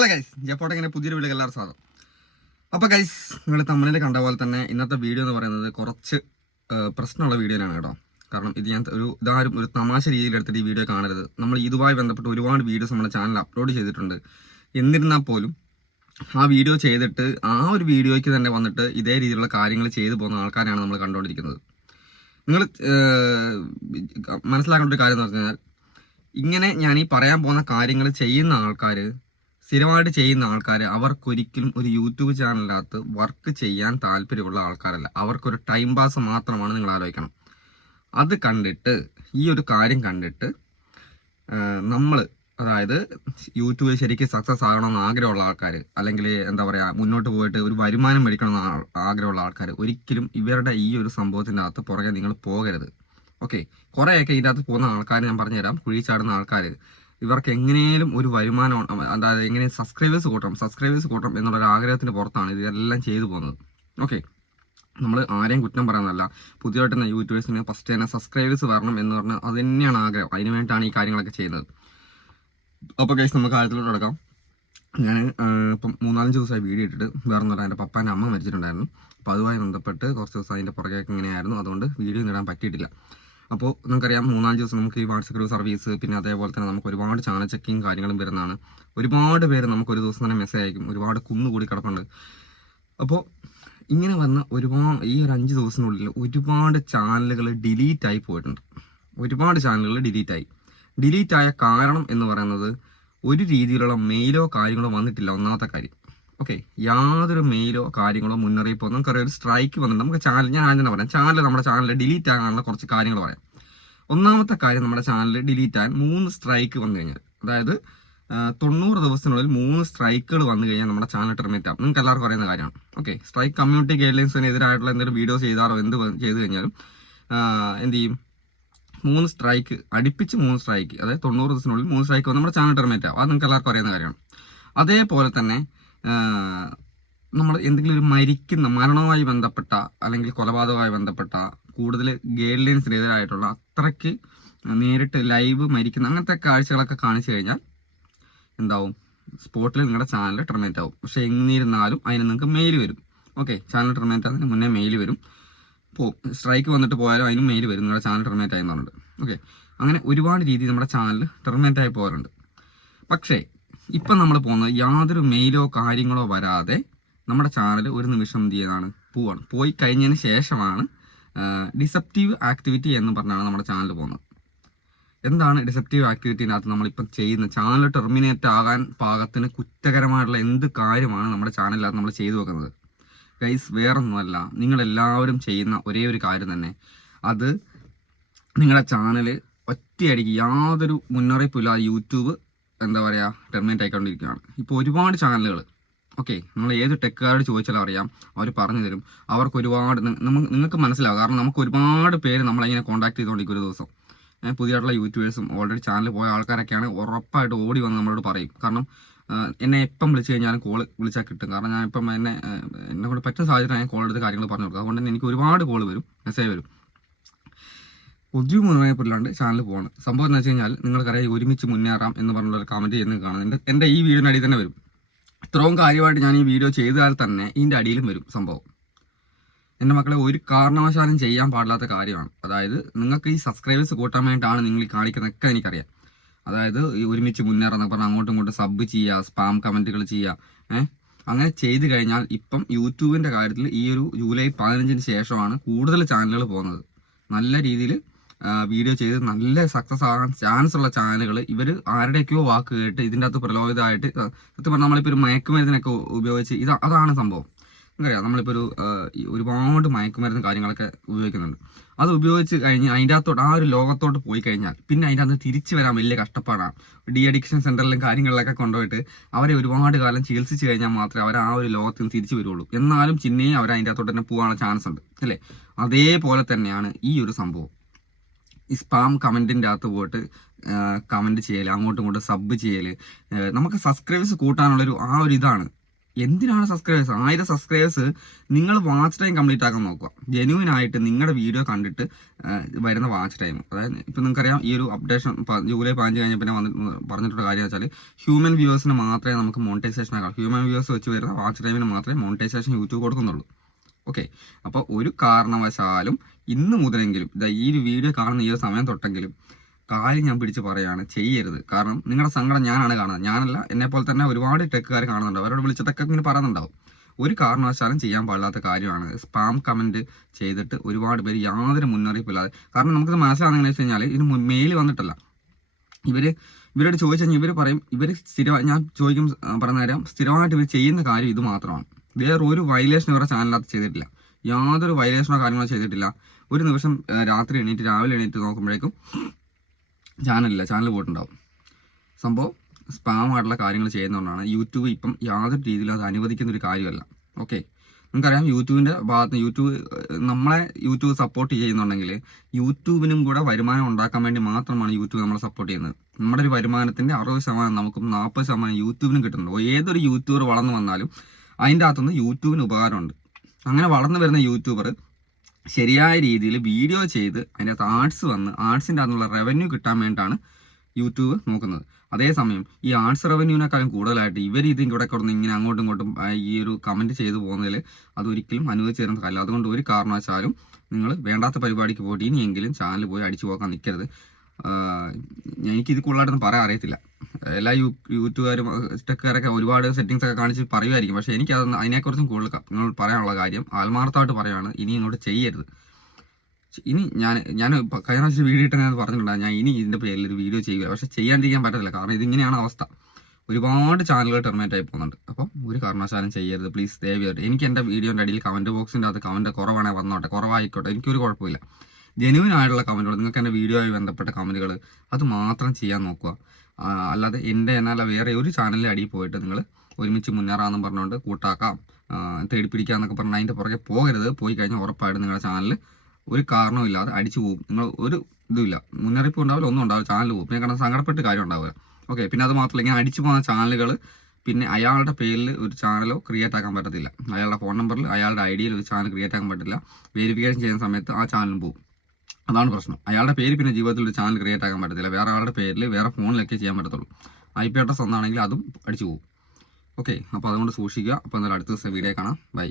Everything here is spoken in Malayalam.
ഹലോ ഗൈസ് ജപ്പോട്ട് ഇങ്ങനെ പുതിയൊരു വീഡിയോ എല്ലാവരും സ്വാഗതം. അപ്പോൾ ഗൈസ് നിങ്ങൾ തമ്മിൽ കണ്ട പോലെ തന്നെ ഇന്നത്തെ വീഡിയോ എന്ന് പറയുന്നത് കുറച്ച് പ്രശ്നമുള്ള വീഡിയോയിലാണ് കേട്ടോ. കാരണം ഇത് ഞാൻ ഒരു ഇതാരും ഒരു തമാശ രീതിയിൽ എടുത്തിട്ട് ഈ വീഡിയോ കാണരുത്. നമ്മൾ ഇതുമായി ബന്ധപ്പെട്ട് ഒരുപാട് വീഡിയോസ് നമ്മുടെ ചാനൽ അപ്ലോഡ് ചെയ്തിട്ടുണ്ട്. എന്നിരുന്നാൽ പോലും ആ വീഡിയോ ചെയ്തിട്ട് ആ ഒരു വീഡിയോയ്ക്ക് തന്നെ വന്നിട്ട് ഇതേ രീതിയിലുള്ള കാര്യങ്ങൾ ചെയ്തു പോകുന്ന ആൾക്കാരാണ് നമ്മൾ കണ്ടുകൊണ്ടിരിക്കുന്നത്. നിങ്ങൾ മനസ്സിലാക്കേണ്ട ഒരു കാര്യം എന്ന് പറഞ്ഞു കഴിഞ്ഞാൽ ഇങ്ങനെ ഞാൻ ഈ പറയാൻ പോകുന്ന കാര്യങ്ങൾ ചെയ്യുന്ന ആൾക്കാർ സ്ഥിരമായിട്ട് ചെയ്യുന്ന ആൾക്കാർ അവർക്കൊരിക്കലും ഒരു യൂട്യൂബ് ചാനലിനകത്ത് വർക്ക് ചെയ്യാൻ താല്പര്യമുള്ള ആൾക്കാരല്ല. അവർക്കൊരു ടൈം പാസ് മാത്രമാണ് നിങ്ങൾ ആലോചിക്കണം. അത് കണ്ടിട്ട് ഈ ഒരു കാര്യം കണ്ടിട്ട് നമ്മൾ അതായത് യൂട്യൂബിൽ ശരിക്കും സക്സസ് ആകണമെന്ന് ആഗ്രഹമുള്ള ആൾക്കാർ അല്ലെങ്കിൽ എന്താ പറയുക മുന്നോട്ട് പോയിട്ട് ഒരു വരുമാനം മേടിക്കണമെന്ന് ആഗ്രഹമുള്ള ആൾക്കാർ ഒരിക്കലും ഇവരുടെ ഈ ഒരു സംഭവത്തിന്റെ അകത്ത് പുറകെ നിങ്ങൾ പോകരുത്. ഓക്കെ കുറേയൊക്കെ ഇതിനകത്ത് പോകുന്ന ആൾക്കാർ ഞാൻ പറഞ്ഞുതരാം. കുഴി ചാടുന്ന ആൾക്കാർ ഇവർക്ക് എങ്ങനെയും ഒരു വരുമാനം അതായത് എങ്ങനെ സബ്സ്ക്രൈബേഴ്സ് കൂട്ടണം സബ്സ്ക്രൈബേഴ്സ് കൂട്ടണം എന്നുള്ള ഒരു ആഗ്രഹത്തിന്റെ പുറത്താണ് ഇതെല്ലാം ചെയ്തു പോകുന്നത്. ഓക്കെ നമ്മൾ ആരെയും കുറ്റം പറയുന്നതല്ല പുതിയതായിട്ട് തന്നെ യൂട്യൂബേഴ്സിന് ഫസ്റ്റ് തന്നെ സബ്സ്ക്രൈബേഴ്സ് വരണം എന്ന് പറഞ്ഞാൽ അത് തന്നെയാണ് ആഗ്രഹം. അതിന് വേണ്ടിയിട്ടാണ് ഈ കാര്യങ്ങളൊക്കെ ചെയ്യുന്നത്. അപ്പോൾ കേസ് നമുക്ക് കാര്യത്തിലോട്ട് കിടക്കാം. ഞാൻ ഇപ്പം മൂന്നാലഞ്ച് ദിവസമായി വീഡിയോ ഇട്ടിട്ട് വേറെ ഒന്നും എന്റെ പപ്പാന്റെ അമ്മ മരിച്ചിട്ടുണ്ടായിരുന്നു. അപ്പോൾ അതുമായി ബന്ധപ്പെട്ട് കുറച്ച് ദിവസം അതിന്റെ പുറകെയൊക്കെ ഇങ്ങനെയായിരുന്നു. അതുകൊണ്ട് വീഡിയോ ഇടാൻ പറ്റിയിട്ടില്ല. അപ്പോൾ നമുക്കറിയാം മൂന്നാൽ ദിവസം നമുക്ക് ഈ വാട്സപ്പ് ഗ്രൂപ്പ് സർവീസ് പിന്നെ അതേപോലെ തന്നെ നമുക്ക് ഒരുപാട് ചാനൽ ചെക്കിങ് കാര്യങ്ങളും വരുന്നതാണ്. ഒരുപാട് പേര് നമുക്ക് ഒരു ദിവസം തന്നെ മെസ്സേജ് അയക്കും. ഒരുപാട് കുന്നുകൂടി കിടപ്പുണ്ട്. അപ്പോൾ ഇങ്ങനെ വന്ന ഒരുപാട് ഈ ഒരു അഞ്ച് ദിവസത്തിനുള്ളിൽ ഒരുപാട് ചാനലുകൾ ഡിലീറ്റ് ആയി പോയിട്ടുണ്ട്. ഒരുപാട് ചാനലുകൾ ഡിലീറ്റ് ആയി. ഡിലീറ്റ് ആയ കാരണം എന്ന് പറയുന്നത് ഒരു രീതിയിലുള്ള മെയിലോ കാര്യങ്ങളോ വന്നിട്ടില്ല. ഒന്നാമത്തെ കാര്യം. ഓക്കെ യാതൊരു മെയിലോ കാര്യങ്ങളോ മുന്നറിയിപ്പോ നമുക്കറിയാം ഒരു സ്ട്രൈക്ക് വന്നിട്ട് നമുക്ക് ചാനൽ ഞാൻ ആദ്യം തന്നെ പറയാം. ചാനൽ നമ്മുടെ ചാനൽ ഡിലീറ്റ് ആകാനുള്ള കുറച്ച് കാര്യങ്ങൾ പറയാം. ഒന്നാമത്തെ കാര്യം നമ്മുടെ ചാനൽ ഡിലീറ്റ് ആകാൻ മൂന്ന് സ്ട്രൈക്ക് വന്നു കഴിഞ്ഞാൽ അതായത് തൊണ്ണൂറ് ദിവസത്തിനുള്ളിൽ മൂന്ന് സ്ട്രൈക്കുകൾ വന്നു കഴിഞ്ഞാൽ നമ്മുടെ ചാനൽ ടെർമിനേറ്റ് ആകും നിങ്ങൾക്ക് എല്ലാവർക്കും അറിയുന്ന കാര്യമാണ്. ഓക്കെ സ്ട്രൈക്ക് കമ്മ്യൂണിറ്റി ഗൈഡ് ലൈൻസിന് എതിരായിട്ടുള്ള എന്തെങ്കിലും വീഡിയോസ് ചെയ്താലോ എന്ത് ചെയ്തു കഴിഞ്ഞാലും എന്ത് ചെയ്യും? മൂന്ന് സ്ട്രൈക്ക് അടുപ്പിച്ച് മൂന്ന് സ്ട്രൈക്ക് അതായത് തൊണ്ണൂറ് ദിവസത്തിനുള്ളിൽ മൂന്ന് സ്ട്രൈക്ക് നമ്മുടെ ചാനൽ ടെർമിനേറ്റ് ആകും അത് നിങ്ങൾക്ക് എല്ലാവർക്കും അറിയുന്ന കാര്യമാണ്. അതേപോലെ തന്നെ നമ്മൾ എന്തെങ്കിലും ഒരു മരിക്കുന്ന മരണവുമായി ബന്ധപ്പെട്ട അല്ലെങ്കിൽ കൊലപാതകവുമായി ബന്ധപ്പെട്ട കൂടുതൽ ഗൈഡ് ലൈൻസിനെതിരായിട്ടുള്ള അത്രയ്ക്ക് നേരിട്ട് ലൈവ് മരിക്കുന്ന അങ്ങനത്തെ കാഴ്ചകളൊക്കെ കാണിച്ചു കഴിഞ്ഞാൽ എന്താവും? സ്പോട്ടിൽ നിങ്ങളുടെ ചാനൽ ടെർമിനേറ്റ് ആവും. പക്ഷെ എന്നിരുന്നാലും അതിന് നിങ്ങൾക്ക് മെയിൽ വരും. ഓക്കെ ചാനൽ ടെർമിനേറ്റ് ആകുന്നതിന് മുന്നേ മെയിൽ വരും. പോ സ്ട്രൈക്ക് വന്നിട്ട് പോയാലും അതിനും മെയിൽ വരും. നിങ്ങളുടെ ചാനൽ ടെർമിനേറ്റ് ആയി എന്നുണ്ട് ഓക്കെ അങ്ങനെ ഒരുപാട് രീതിയിൽ നമ്മുടെ ചാനൽ ടെർമിനേറ്റ് ആയി പോകാറുണ്ട്. പക്ഷേ ഇപ്പം നമ്മൾ പോകുന്നത് യാതൊരു മെയിലോ കാര്യങ്ങളോ വരാതെ നമ്മുടെ ചാനൽ ഒരു നിമിഷം എന്ത് ചെയ്യുന്നതാണ് പോവാണ്. പോയി കഴിഞ്ഞതിന് ശേഷമാണ് ഡിസപ്റ്റീവ് ആക്ടിവിറ്റി എന്ന് പറഞ്ഞാണ് നമ്മുടെ ചാനൽ പോകുന്നത്. എന്താണ് ഡിസപ്റ്റീവ് അകത്ത് നമ്മളിപ്പം ചെയ്യുന്ന ചാനൽ ടെർമിനേറ്റ് ആകാൻ പാകത്തിന് കുറ്റകരമായിട്ടുള്ള എന്ത് കാര്യമാണ് നമ്മുടെ ചാനലിനകത്ത് നമ്മൾ ചെയ്തു വെക്കുന്നത്? ഗൈസ് വേറൊന്നുമല്ല. നിങ്ങളെല്ലാവരും ചെയ്യുന്ന ഒരേ ഒരു കാര്യം തന്നെ. അത് നിങ്ങളുടെ ചാനൽ ഒറ്റയടിക്ക് യാതൊരു മുന്നറിയിപ്പില്ലാതെ യൂട്യൂബ് എന്താ പറയുക ടെർമിനേറ്റ് ആയിക്കൊണ്ടിരിക്കുകയാണ്. ഇപ്പോൾ ഒരുപാട് ചാനലുകൾ ഓക്കെ നമ്മൾ ഏത് ടെക്കുകാരോട് ചോദിച്ചാലും അറിയാം അവർ പറഞ്ഞു തരും. അവർക്ക് ഒരുപാട് നിങ്ങൾക്ക് മനസ്സിലാവും. കാരണം നമുക്ക് ഒരുപാട് പേര് നമ്മളിങ്ങനെ കോൺടാക്ട് ചെയ്തുകൊണ്ടിരിക്കും ഒരു ദിവസം. പുതിയായിട്ടുള്ള യൂട്യൂബേഴ്സും ഓൾറെഡി ചാനൽ പോയ ആൾക്കാരൊക്കെയാണ് ഉറപ്പായിട്ട് ഓടി വന്ന് നമ്മളോട് പറയും. കാരണം എന്നെ എപ്പം വിളിച്ചു കഴിഞ്ഞാലും കോൾ വിളിച്ചാൽ കിട്ടും. കാരണം ഞാൻ ഇപ്പം എന്നെ എന്നെ കൊണ്ട് പറ്റുന്ന സാഹചര്യം ഞാൻ കോൾ എടുത്ത് കാര്യങ്ങൾ പറഞ്ഞു കൊടുക്കും അതുകൊണ്ട് തന്നെ എനിക്ക് ഒരുപാട് കോൾ വരും മെസ്സേജ് വരും. ഒരു മുന്നറിയിപ്പില്ലാണ്ട് ചാനൽ പോവാണ്. സംഭവം എന്ന് വെച്ച് കഴിഞ്ഞാൽ നിങ്ങൾക്കറിയാം ഒരുമിച്ച് മുന്നേറാം എന്ന് പറഞ്ഞുള്ള കമന്റ് ചെയ്യുന്നത് കാണാം. എന്റെ എന്റെ ഈ വീഡിയോയുടെ അടിയിൽ തന്നെ വരും. ഇത്രയും കാര്യമായിട്ട് ഞാൻ ഈ വീഡിയോ ചെയ്താൽ തന്നെ ഇതിന്റെ അടിയിലും വരും സംഭവം. എന്റെ മക്കളെ ഒരു കാരണവശാലും ചെയ്യാൻ പാടില്ലാത്ത കാര്യമാണ്. അതായത് നിങ്ങൾക്ക് ഈ സബ്സ്ക്രൈബേഴ്സ് കൂട്ടാൻ വേണ്ടിയിട്ടാണ് നിങ്ങൾ കാണിക്കുന്നതൊക്കെ എനിക്കറിയാം. അതായത് ഈ ഒരുമിച്ച് മുന്നേറാന്ന് പറഞ്ഞാൽ അങ്ങോട്ടും ഇങ്ങോട്ടും സബ് ചെയ്യുക സ്പാം കമന്റുകൾ ചെയ്യുക ഏഹ്? അങ്ങനെ ചെയ്തു കഴിഞ്ഞാൽ ഇപ്പം യൂട്യൂബിന്റെ കാര്യത്തിൽ ഈ ഒരു ജൂലൈ പതിനഞ്ചിന് ശേഷമാണ് കൂടുതൽ ചാനലുകൾ പോകുന്നത്. നല്ല രീതിയിൽ വീഡിയോ ചെയ്ത് നല്ല സക്സസ് ആകാൻ ചാൻസ് ഉള്ള ചാനലുകൾ ഇവർ ആരുടെയൊക്കെയോ വാക്ക് കേട്ട് ഇതിന്റെ അകത്ത് പ്രലോഭിതമായിട്ട് സത്യം പറഞ്ഞാൽ നമ്മളിപ്പോൾ ഒരു മയക്കുമരുന്നിനൊക്കെ ഉപയോഗിച്ച് ഇത് അതാണ് സംഭവം. നമുക്കറിയാം നമ്മളിപ്പോൾ ഒരു ഒരുപാട് മയക്കുമരുന്ന് കാര്യങ്ങളൊക്കെ ഉപയോഗിക്കുന്നുണ്ട്. അത് ഉപയോഗിച്ച് കഴിഞ്ഞ് അതിന്റെ അകത്തോട്ട് ആ ഒരു ലോകത്തോട്ട് പോയി കഴിഞ്ഞാൽ പിന്നെ അതിന്റെ അകത്ത് തിരിച്ചു വരാൻ വലിയ കഷ്ടപ്പാടാണ്. ഡി അഡിക്ഷൻ സെന്ററിലും കാര്യങ്ങളിലൊക്കെ കൊണ്ടുപോയിട്ട് അവരെ ഒരുപാട് കാലം ചികിത്സിച്ച് കഴിഞ്ഞാൽ മാത്രമേ അവർ ആ ഒരു ലോകത്തിൽ നിന്ന് തിരിച്ചു വരുള്ളൂ. എന്നാലും ചിന്നയും അവർ അതിന്റെ അകത്തോട്ട് തന്നെ പോകാനുള്ള ചാൻസ് ഉണ്ട്. അല്ലേ? അതേപോലെ തന്നെയാണ് ഈ ഒരു സംഭവം. ഈ സ്പാം കമന്റിന്റെ അകത്ത് പോയിട്ട് കമന്റ് ചെയ്യൽ അങ്ങോട്ടും ഇങ്ങോട്ടും സബ് ചെയ്യൽ നമുക്ക് സബ്സ്ക്രൈബേഴ്സ് കൂട്ടാനുള്ളൊരു ആ ഒരു ഇതാണ്. എന്തിനാണ് സബ്സ്ക്രൈബേഴ്സ് ആയിരം സബ്സ്ക്രൈബേഴ്സ് നിങ്ങൾ വാച്ച് ടൈം കംപ്ലീറ്റ് ആക്കാൻ നോക്കുക. ജെന്യൂൻ ആയിട്ട് നിങ്ങളുടെ വീഡിയോ കണ്ടിട്ട് വരുന്ന വാച്ച് ടൈം അതായത് ഇപ്പം നിങ്ങൾക്കറിയാം ഈ ഒരു അപ്ഡേഷൻ ജൂലൈ പതിനഞ്ച് കഴിഞ്ഞ പിന്നെ വന്ന് പറഞ്ഞിട്ടുള്ള കാര്യം വെച്ചാൽ ഹ്യൂമൻ വ്യൂവേഴ്സിന് മാത്രമേ നമുക്ക് മോണിറ്റൈസേഷൻ ആക്കാം ഹ്യൂമൻ വ്യൂവേഴ്സ് വെച്ച് വരുന്ന വാച്ച് ടൈമിന് മാത്രമേ മോണിറ്റൈസേഷൻ യൂട്യൂബ് കൊടുക്കുന്നുള്ളൂ. ഓക്കെ അപ്പോൾ ഒരു കാരണവശാലും ഇന്ന് മുതലെങ്കിലും ഇതാ ഈ ഒരു വീഡിയോ കാണുന്ന ഈ ഒരു സമയം തൊട്ടെങ്കിലും കാര്യം ഞാൻ പിടിച്ച് പറയാണ് ചെയ്യരുത്. കാരണം നിങ്ങളുടെ സങ്കടം ഞാനാണ് കാണുന്നത്. ഞാനല്ല എന്നെ പോലെ തന്നെ ഒരുപാട് ടെക്കുകാർ കാണുന്നുണ്ട്. അവരോട് വിളിച്ചിട്ടൊക്കെ ഇങ്ങനെ പറയുന്നുണ്ടാവും. ഒരു കാരണവശാലും ചെയ്യാൻ പാടില്ലാത്ത കാര്യമാണ്. സ്പാം കമന്റ് ചെയ്തിട്ട് ഒരുപാട് പേര് യാതൊരു മുന്നറിയിപ്പില്ലാതെ കാരണം നമുക്കത് മനസ്സിലാകുന്ന വെച്ച് കഴിഞ്ഞാൽ ഇതിന് മെയിൽ വന്നിട്ടല്ല. ഇവർ ഇവരോട് ചോദിച്ചു കഴിഞ്ഞാൽ ഇവർ പറയും ഇവർ സ്ഥിരമായി ഞാൻ ചോദിക്കും പറഞ്ഞ നേരം സ്ഥിരമായിട്ട് ഇവർ ചെയ്യുന്ന കാര്യം ഇത് മാത്രമാണ്. വേറെ ഒരു വയലേഷൻ ഇവരുടെ ചാനലിനകത്ത് ചെയ്തിട്ടില്ല. യാതൊരു വയലേഷനോ കാര്യങ്ങളോ ചെയ്തിട്ടില്ല. ഒരു നിമിഷം രാത്രി എണീറ്റ് രാവിലെ എണീറ്റ് നോക്കുമ്പോഴേക്കും ചാനലില്ല ചാനൽ പോയിട്ടുണ്ടാവും. സംഭവം സ്പാം ആയിട്ടുള്ള കാര്യങ്ങൾ ചെയ്യുന്നതുകൊണ്ടാണ് യൂട്യൂബ് ഇപ്പം യാതൊരു രീതിയിലും അത് അനുവദിക്കുന്ന ഒരു കാര്യമല്ല. ഓക്കെ നമുക്കറിയാം യൂട്യൂബിന്റെ ഭാഗത്ത് യൂട്യൂബ് നമ്മളെ യൂട്യൂബ് സപ്പോർട്ട് ചെയ്യുന്നുണ്ടെങ്കിൽ യൂട്യൂബിനും കൂടെ വരുമാനം ഉണ്ടാക്കാൻ വേണ്ടി മാത്രമാണ് യൂട്യൂബ് നമ്മളെ സപ്പോർട്ട് ചെയ്യുന്നത്. നമ്മുടെ ഒരു വരുമാനത്തിന്റെ അറുപത് ശതമാനം നമുക്കും നാൽപ്പത് ശതമാനം യൂട്യൂബിനും കിട്ടുന്നുണ്ട്. ഏതൊരു യൂട്യൂബർ വളർന്നു വന്നാലും അതിന്റെ അകത്തുനിന്ന് യൂട്യൂബിന് ഉപകാരമുണ്ട്. അങ്ങനെ വളർന്നു വരുന്ന യൂട്യൂബർ ശരിയായ രീതിയിൽ വീഡിയോ ചെയ്ത് അതിന്റെ അകത്ത് ആർട്സ് വന്ന് ആർട്സിന്റെ അകത്തുള്ള റവന്യൂ കിട്ടാൻ വേണ്ടിയിട്ടാണ് യൂട്യൂബ് നോക്കുന്നത്. അതേസമയം ഈ ആർട്സ് റവന്യൂവിനേക്കാളും കൂടുതലായിട്ട് ഇവർ ഇതിൽ ഇവിടെ കിടന്ന് ഇങ്ങനെ അങ്ങോട്ടും ഇങ്ങോട്ടും ഈ ഒരു കമന്റ് ചെയ്തു പോകുന്നതിൽ അതൊരിക്കലും അനുവദിച്ചു തരുന്ന കാര്യമില്ല. അതുകൊണ്ട് ഒരു കാരണവശാലും നിങ്ങൾ വേണ്ടാത്ത പരിപാടിക്ക് പോയിട്ട് ഇനിയെങ്കിലും ചാനൽ പോയി അടിച്ചു പോകാൻ നിൽക്കരുത്. എനിക്കിത് കൂടുതലായിട്ടൊന്നും പറയാൻ അറിയത്തില്ല. എല്ലാ യൂ യൂട്യൂബുകാരും ഇഷ്ടക്കാരൊക്കെ ഒരുപാട് സെറ്റിങ്സ് ഒക്കെ കാണിച്ച് പറയുമായിരിക്കും. പക്ഷേ എനിക്ക് അതൊന്നും അതിനെക്കുറിച്ചും കൂടുതൽ നിങ്ങളോട് പറയാനുള്ള കാര്യം ആത്മാർത്ഥമായിട്ട് പറയുകയാണ് ഇനി ഇങ്ങോട്ട് ചെയ്യരുത്. ഇനി ഞാൻ ഞാൻ കഴിഞ്ഞ പ്രാവശ്യം വീഡിയോ ഇട്ട് ഞാൻ പറഞ്ഞിട്ടുണ്ടായിരുന്നു ഞാൻ ഇനി ഇതിന്റെ പേരിൽ ഒരു വീഡിയോ ചെയ്യുക. പക്ഷെ ചെയ്യാണ്ടിരിക്കാൻ പറ്റത്തില്ല. കാരണം ഇതിങ്ങനെയാണ് അവസ്ഥ. ഒരുപാട് ചാനലുകൾ ടെർമിനേറ്റ് ആയി പോകുന്നുണ്ട്. അപ്പം ഒരു കാരണവശാലും ചെയ്യരുത്. പ്ലീസ് ദയവ് ചെയ്തിട്ട്. എനിക്ക് എന്റെ വീഡിയോന്റെ അടിയിൽ കമന്റ് ബോക്സിന്റെ അകത്ത് കമന്റ് കുറവാണെങ്കിൽ വന്നോട്ടെ. കുറവായിക്കോട്ടെ. എനിക്കൊരു കുഴപ്പമില്ല. ജെനുവിൻ ആയിട്ടുള്ള കമന്റുകൾ നിങ്ങൾക്ക് എന്റെ ആയി ബന്ധപ്പെട്ട കമന്റുകൾ അത് മാത്രം ചെയ്യാൻ നോക്കുക. അല്ലാതെ എന്റെ എന്നല്ല വേറെ ഒരു ചാനലിന്റെ അടിയിൽ പോയിട്ട് നിങ്ങൾ ഒരുമിച്ച് മുന്നേറാമെന്നും പറഞ്ഞുകൊണ്ട് കൂട്ടാക്കാം തേടി തേടി പിടിക്കാന്നൊക്കെ പറഞ്ഞാൽ അതിന്റെ പുറകെ പോകരുത്. പോയി കഴിഞ്ഞാൽ ഉറപ്പായിട്ടും നിങ്ങളുടെ ചാനലിൽ ഒരു കാരണവുമില്ലാതെ അടിച്ചു പോകും. നിങ്ങൾ ഒരു ഇതുമില്ല. മുന്നറിയിപ്പ് ഉണ്ടാവില്ല ഒന്നും ഉണ്ടാവില്ല ചാനൽ പോകും. പിന്നെ കാരണം സങ്കടപ്പെട്ട് കാര്യം ഉണ്ടാവില്ല. ഓക്കെ പിന്നെ അത് മാത്രമല്ല ഇങ്ങനെ അടിച്ചു പോകുന്ന ചാനലുകൾ പിന്നെ അയാളുടെ പേരിൽ ഒരു ചാനലോ ക്രിയേറ്റ് ആക്കാൻ പറ്റത്തില്ല. അയാളുടെ ഫോൺ നമ്പറിൽ അയാളുടെ ഐ ഡിയിൽ ഒരു ചാനൽ ക്രിയേറ്റ് ആക്കാൻ പറ്റില്ല വെരിഫിക്കേഷൻ ചെയ്യുന്ന സമയത്ത് ആ ചാനലും പോകും. അതാണ് പ്രശ്നം. അയാളുടെ പേര് പിന്നെ ജീവിതത്തിൽ ഒരു ചാനൽ ക്രിയേറ്റ് ആക്കാൻ പറ്റത്തില്ല. വേറെ ആളുടെ പേരിൽ വേറെ ഫോണിലൊക്കെ ചെയ്യാൻ പറ്റത്തുള്ളൂ. ഐ പി അഡ്രസ് ഒന്നാണെങ്കിൽ അതും അടിച്ചു പോകും. ഓക്കെ അപ്പോൾ അതുകൊണ്ട് സൂക്ഷിക്കുക. അപ്പോൾ എന്തായാലും അടുത്ത ദിവസം വീഡിയോ കാണാം. ബൈ